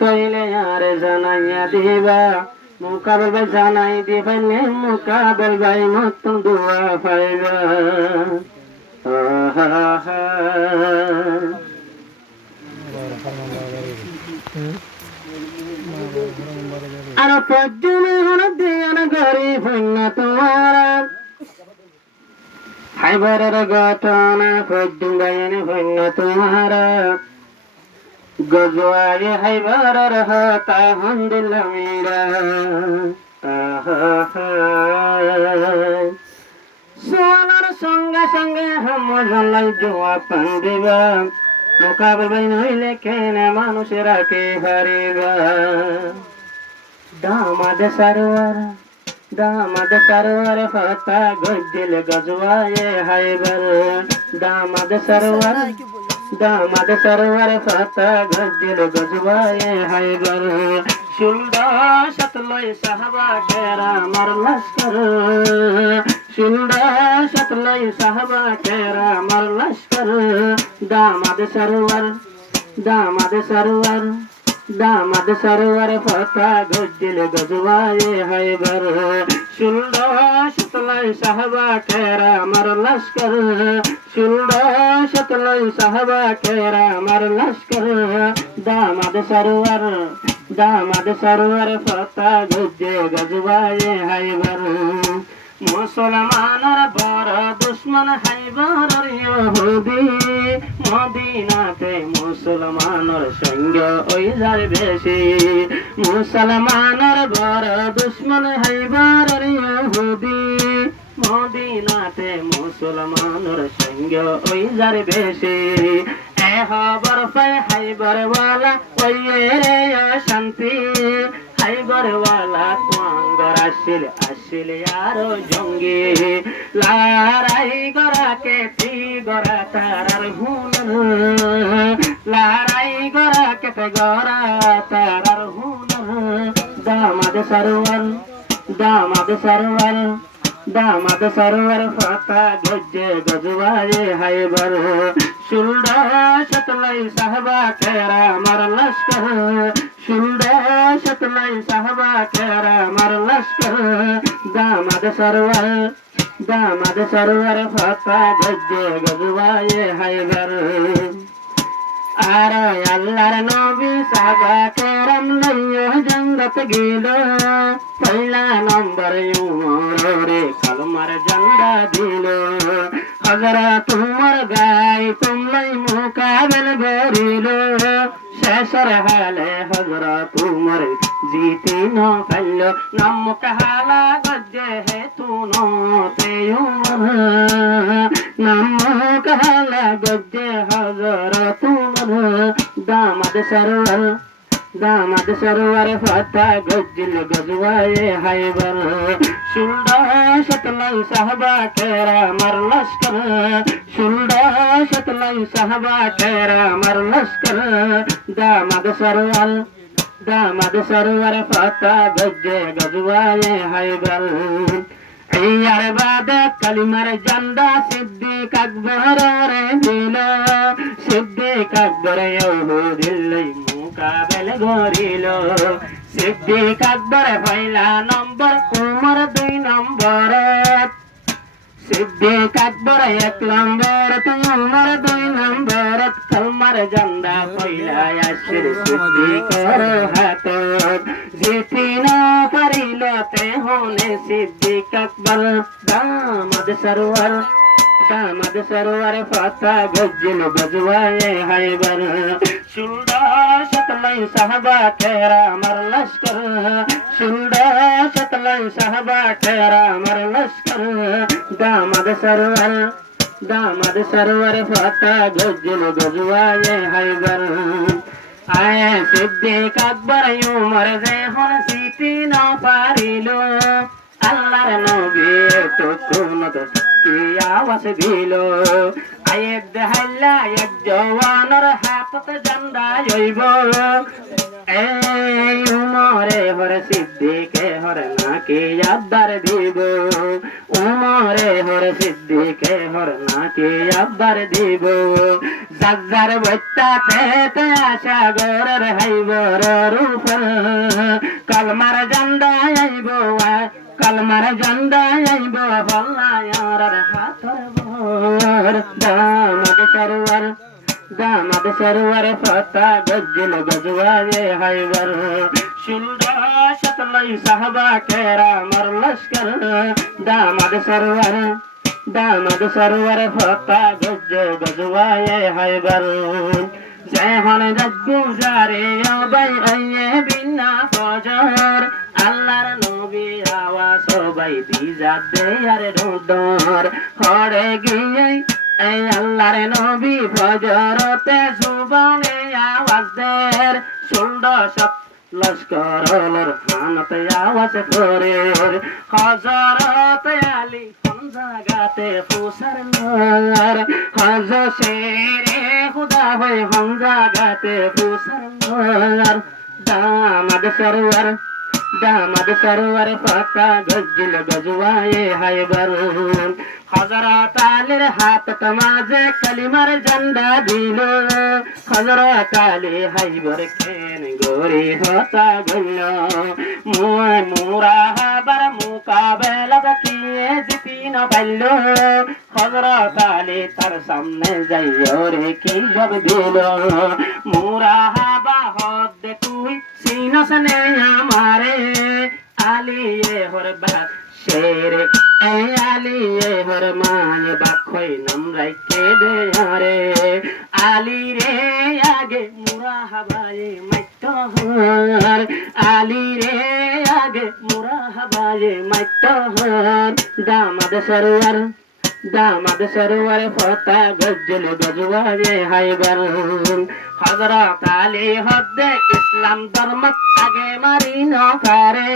তৈলে আর জানাইয়া দিবা মুকাবেল ভাই জানাই দিবেন মুকাবেল ভাই মতন দোয়া পাইবা আর পদ্মে হন দিয়ার গরিব না তোমার হাইবারের ঘটনা পদ্ম গায়নে হইন তোমার গজওয়ারে হাইবারের হতা হন্দিল মিরা সোনার সঙ্গে সঙ্গে হাম জানাই জোয়া পান্দিবা মোকাবেল নইলে কেনে মানুষেরা কে হারিবা দামাদ সরোয়ার ফাতা গজ্জিল গজওয়ায়ে হাইবার দামাদ সরোয়ার ফাতা গজ্জিল গজওয়ায়ে হাইবার সুলদা সতলয় সাহাবা কেরা মার লস্কর সুলদা সতলয় সাহাবা কেরা মার লস্কর দামাদ সরোয়ার ফাতা গজ্জিল গজওয়ায়ে হাইবার সুলদা সতলয় সাহাবা কেরা মার লস্কর সুলদা সতলয় সাহাবা কেরা মার লস্কর দামাদ সরোয়ার ফাতা গজ্জে গজওয়ায়ে হাইবার মুসলমানের বড় দুশ্মন হাইবার ইহুদি মদিনাতে মুসলমানের সঙ্গে ওই যার বেশি মুসলমানের বড় দুশ্মন হাইবার ইহুদি মদিনাতে মুসলমানের সঙ্গে ওই যার বেশি খবর পায় হাইবার ওয়ালা ওই রে শান্তি হাইবার ওয়ালা তোমার আসিল আরো জঙ্গি লারাই গরা কেতি গরা তারার হুন লারাই গরা কেতে গরা তারার হুন দামাদ সরোয়ার ফাতা গজ্জে গজওয়ায়ে হাইবার সুলদা সতলাই সাহাবা কেরা মার লস্কর সুলদা সতলাই সাহাবা কেরা মার লস্কর দামাদ সরোয়ার ফাতা গজ্জে গজওয়ায়ে হাইবার আর আল্লাহর নবী সাহাবা কেরাম লইয়া জঙ্গত গেল পয়লা নম্বর উমরে কলমার জান্দা দিল হযরত উমর গায় তোমলাই মুকাবেল গরিল শেষর হালে হযরত উমর জিতি ন পাইল নাম কাহালা গজ্জে হে তুনো তে উমর নাম কাহালা গজ্জে হযরত উমর দামাদ সরোয়ার ফাতা গজ্জিল গজওয়ায়ে হাইবার সুলদা সতলাই সাহাবা কেরা মার লস্কর সুলদা সতলাই সাহাবা কেরা মার লস্কর দামাদ সরোয়ার ফাতা গজ্জে গজওয়ায়ে হাইবার ইয়ার বাদে কালিমার জান্দা সিদ্দিক আকবর রে দিল সিদ্দিক আকবর ইহুদিল্লাই মুকাবেল গরিল সিদ্দিক আকবর পয়লা নম্বর উমর 2 নম্বর সিদ্দিক আকবর 1 নম্বর উমর 2 নম্বর কলমার জান্দা পয়লা আসির সিদ্দিকর হাত জিতি না পারিল তে হনে সিদ্দিক আকবর দামাদ সরোয়ার ফাতা গজ্জিল গজওয়ায়ে হাইবার সুলদা সতলাই সাহাবা কেরা মার লস্কর সুলদা সতলাই সাহাবা কেরা মার লস্কর দামাদ সরোয়ার ফাতা গজ্জিল গজওয়ায়ে হাইবার আয়ে সিদ্দিক আকবর উমর যখন জিতি না পারিল আল্লাহর নবী তো কুনত কি আওয়াজ দিল আয়ে দেহাইলা এক জওয়ানের হাতত জান্দা হইব এই উমরে হরে সিদ্দিকে হরে নাকি আদার দিব উমরে হর সিদ্দিকে হর নাকি আব্বার দিব যার বৈতা পেতে আশা গরের হাইবর রূপর কালমার জান্দা আইব কালমার জান্দা আইব বল্লায়ার হাতর ভর দামাদ সরোয়ার ফতা গজ্জল গজওয়ায়ে হাইবর শুলদা শতলাই সাহাবা কেরামর লস্কর দামাদ সরোয়ার ফতা গজ্জ গজওয়ায়ে হাইবর যেহন গুজারে আবাই আইয়ে বিনা ফজর আল্লাহর নবী আওয়া সবাই দিজা দেয়ার রোদর হড়ে গিয়ে এই আল্লাহর নবী ফজরতে জুবানে আওয়াজ দের শুলদ সব লস্করর হানতে আওয়াজ করে হযরত আলী জাগাতে ফুসার নর হজ শেরে খুদা হয় হম জাগাতে ফুসার নর দামাদ সরোয়ার ফাতা গজ্জল গজওয়ায়ে হাইবর হযরত আলীর হাত তমাজে কালিমার ঝান্ডা দিল হযরত আলী হাইবর খেন গোরি হতা গল মুরাহাবার মুকাবেলা কিয়ে জিতিন পাইল হযরত আলী তার সামনে যাইও রে কি জব দিল মুরাহাবা হদ তুই সিনসনে আমারে আলিয়ে হর বাত শেরে আলিয়ে হর মান বাখই নাম রাইকে দে রে আলী রে আগে মুরাহাবায়ে মাইত হর আলী রে আগে মুরাহাবায়ে মাইত হর দামাদ সরোয়ার ফতা গজ্জল গজওয়ায়ে হাইবর হযরত আলী হদ্দে ইসলাম ধর্ম আগে মারি নকারে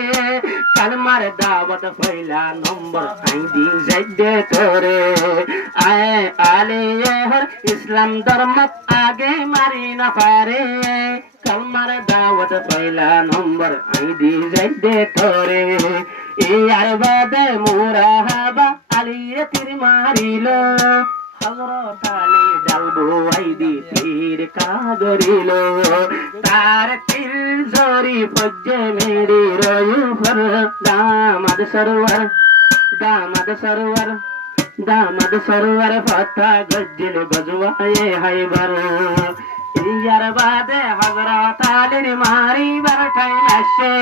কালমার দাওয়াত ফয়লা নম্বর আই দি যাইদে তোরে আয় আলী হর ইসলাম ধর্ম আগে মারি নকারে কালমার দাওয়াত ফয়লা নম্বর আই দি যাইদে তোরে ইয়ার বাদে মুরাহাবা আলী তীর মারিল হযরত আলী ডালবো আইদি তীর কাগরিল তার তীর জরি ফজ্জে মেরি রয়ুফর দামাদ সরোয়ার ফাতা গজ্জল গজওয়ায়ে হাইবর ইয়ার বাদে হযরত আলীর মারিবার ঠাই আসে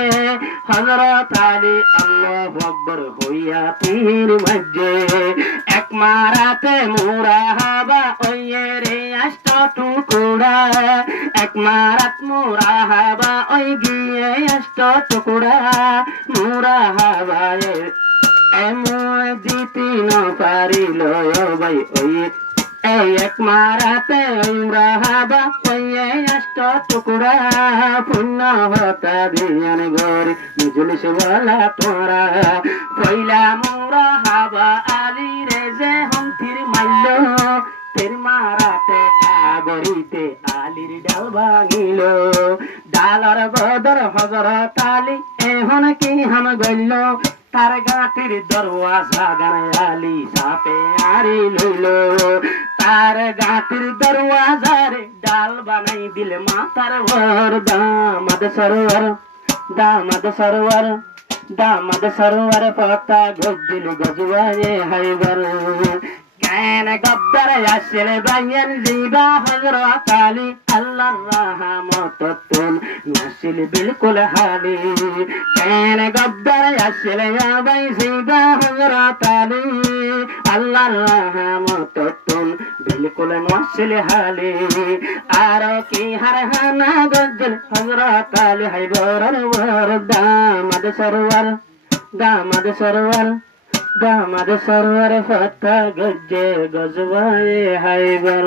হযরত আলী আল্লাহু আকবার হইয়া তীর মধ্যে এক মারাতে মুরাহাবা ওয়ে রে আষ্ট টুকুরা এক মারাত মুরাহাবা ওই গিয়ে আষ্ট টুকুরা মুরাহাবা এমন জিতি ন পারিল ভাই ওই এক মারাতে মুরাহাবা ওয়ে আষ্ট টুকুরা পুণ্য হতা দিয়ান গরি মজলিস ওয়ালা তোরা পয়লা মুরাহাবা আলী রে যে হম তীর মাইল তীর মারাতে গরিতে আলীর ডাল ভাঙিল ডালর বদর হযরত আলী এখন কি হাম গইল তার গাঁটির দরওয়াজা গানে আলী সাপে আরি লইল তার গাঁটির দরওয়াজারে ডাল বানাই দিল মাতার ভর দামাদ সরোয়ার পাতা গজ্জল গজওয়ায়ে হাইবর কেন গব্বর আসলে বাইন জিবা হযরত আলী আল্লাহর রহমত তুম নাসিল বিলকুল হালি কেন গব্বর আসলে বাই জিবা হযরত আলী আল্লাহর রহমত তুম বিলকুল নাসিল হালি আর কি হারহানা গজ্জল হযরত আলী হাইবর ওর দামাদ সরোয়ার ফাতা গজ্জে গজওয়ায়ে হাইবর